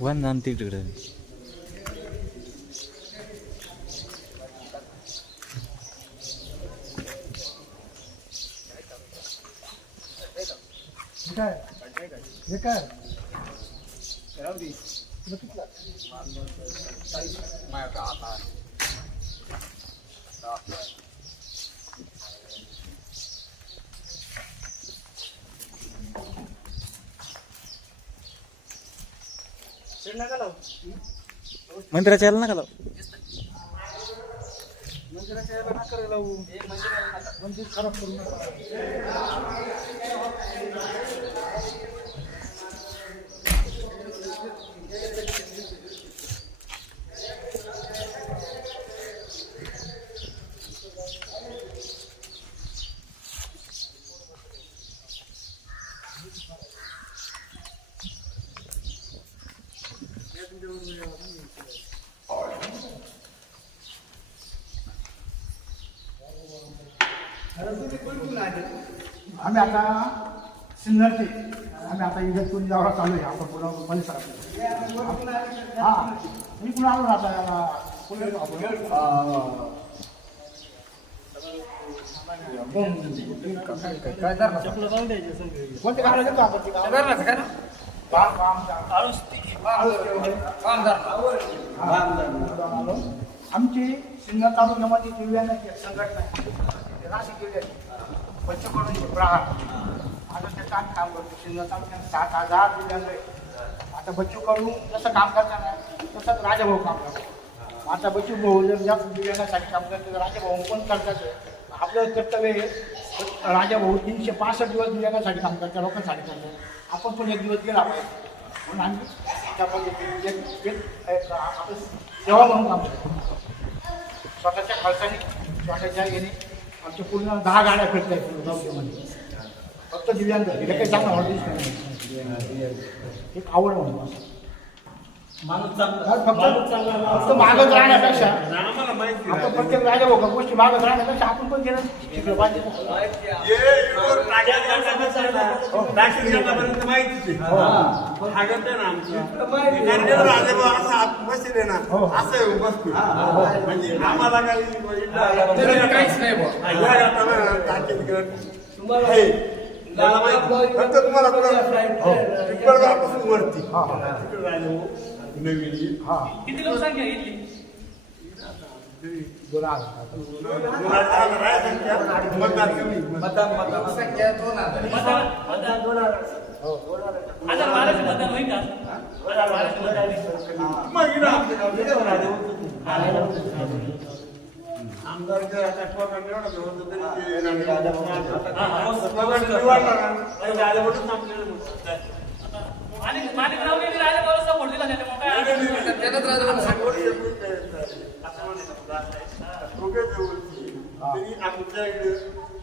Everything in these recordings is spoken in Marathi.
वन आणि तिकडे हे काय मंदिराच्या यायला नका लावू. मंदिराच्या याला नका लावू. मंदिर खराब करू नका. आम्ही आता सिन्नरचे आम्ही आता इगतपुरी जावळा चालू आहे आपण पुन्हा परिसरात. हां मी पुन्हा आलो ना आता कोणते गाडा घेतो आपण आमची सिन्नर तालुक्यामध्ये दिव्यांगाची संघटना आहे नाशिक जिल्ह्याची पंचकरोड प्रहार आता ते काम करतो सिन्नर तालुक्यात 7,000 दिव्यांग आहे. आता बच्चू कडू जसं काम करतात ना तसंच राजाभाऊ काम करतात. आता बच्चू भाऊ जर या दिव्यांगासाठी काम करते तर राजाभाऊ पण करतात. आपलं कर्तव्य आहे राजाभाऊ 365 दिवस दिव्यांगासाठी काम करतात लोकांसाठी करतात. आपण पण एक दिवस गेला पाहिजे म्हणून आम्ही त्या पद्धतीने आपलं सेवा म्हणून काम करतो. स्वतःच्या खर्चाने स्वतःच्या याने आमच्या पूर्ण 10 गाड्या फिरत आहेत गावमध्ये फक्त दिव्यांग हे काही चांगलं हॉटेल्स नाही एक आवड म्हणून फक्त मागत राहण्यापेक्षा आपण प्रत्येक राजा भाऊ गोष्टी मागत राहण्यापेक्षा आपण पण गेलं शिकलं पाहिजे. किती लोकसंख्या घेतली? आणि माणिकरावने राजाभाऊला सपोर्ट दिला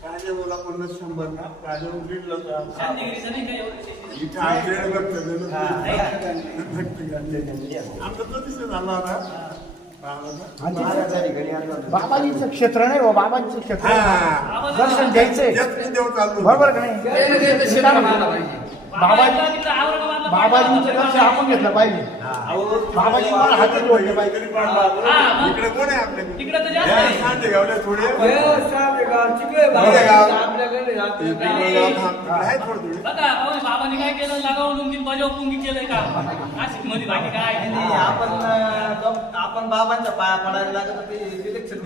राजाभाऊला 50-100 ना राजाभाऊ लीडला आमचा तो दिसत झाला होता बाबाजीचं क्षेत्र नाही हो बाबाजीचं क्षेत्र दर्शन घ्यायचंय बरोबर का नाही. बाबाजींचं दर्शन आपण घेतलं पाहिजे. बाबाजी मला हातात जोडले पाहिजे. इकडे कोण आहे आपल्याकडे थोडे बाबांनी काय केलं लगावून लुंगी बजाव पुंगी केलंय का नाशिक मध्ये बाकी काय आपण बाबांच्या पाया पडायला लागत ते इलेक्शन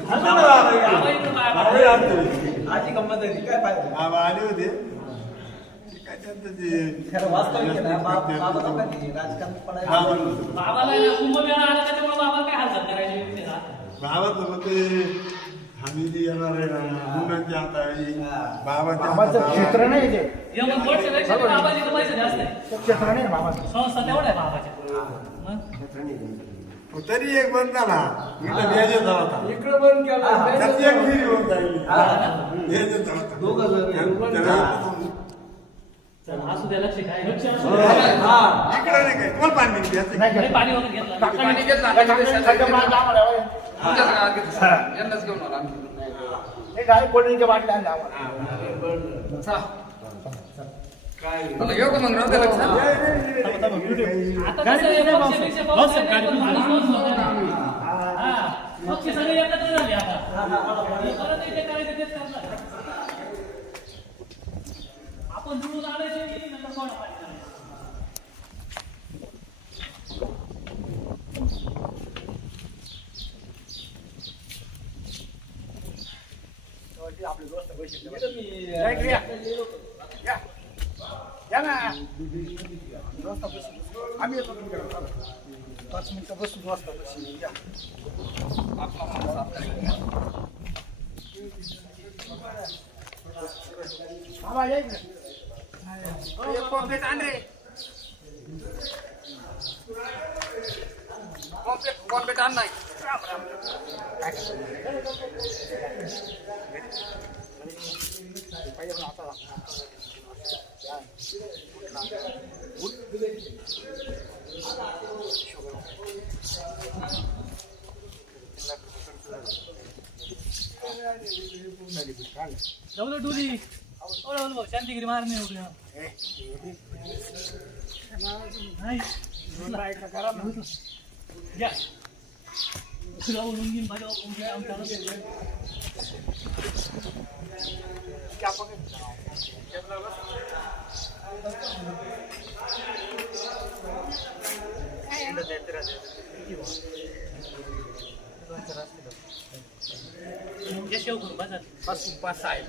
आजी गंमत आहे काय पाहिजे बाबा आले होते खरं वास्तविक आहे ना बाबा लोकांनी राजकारण पडायला बाबाला कुंभमेळा आला त्याच्यामुळे बाबा काय हालचाल करायची बाबाचं होते आम्ही जी येणार आहे ना मुलांच्या बाबाचं क्षेत्र नाही ते बाबाजीचं पैसे जास्त आहे क्षेत्र नाही बाबाचं संस्था तेवढा आहे बाबाच्या तरी एक बंद झाला इकडे व्याजाचा होता इकडे बंद केला त्यात एक फिरी होऊन जाईल व्याजाचा होता असू द्या लक्ष काय इकडे नाही काय कोण पाणी घ्यायचं नाही पाणी वगैरे घेतलं पाणी घेतला यंदाच घेऊन आला हे काय कोल्ड्रिंकच्या बाटल्या आणल्या आम्हाला. येऊ का मग राहू दे लक्षात. आता कसं आहे, पक्ष-बिक्ष पाहून काय नाही, पण माणूस माणूस होता. हा, पक्ष सगळे एकत्र झाले आता. हे परत इथे करायचं तेच करणार. आपण जुळून आणायचं की नंतर कोणा पाहिजे. आपले दोस्त पैसे या इकडे या. या. या ना दोस्त पैसे आम्ही येतो तुमच्याकडे चला. 5 मिनिटं बसून दोस्त पैसे या. बाबा या इकडे. एक पॉम्पलेट आण रे. पॉम्पलेट आण नाही. जाऊ डोली शांतिगिरी मारणे नाही या जाऊ लुंगीन भाज्या उंगल्या आमच्या शेव करू बस 5 आहे.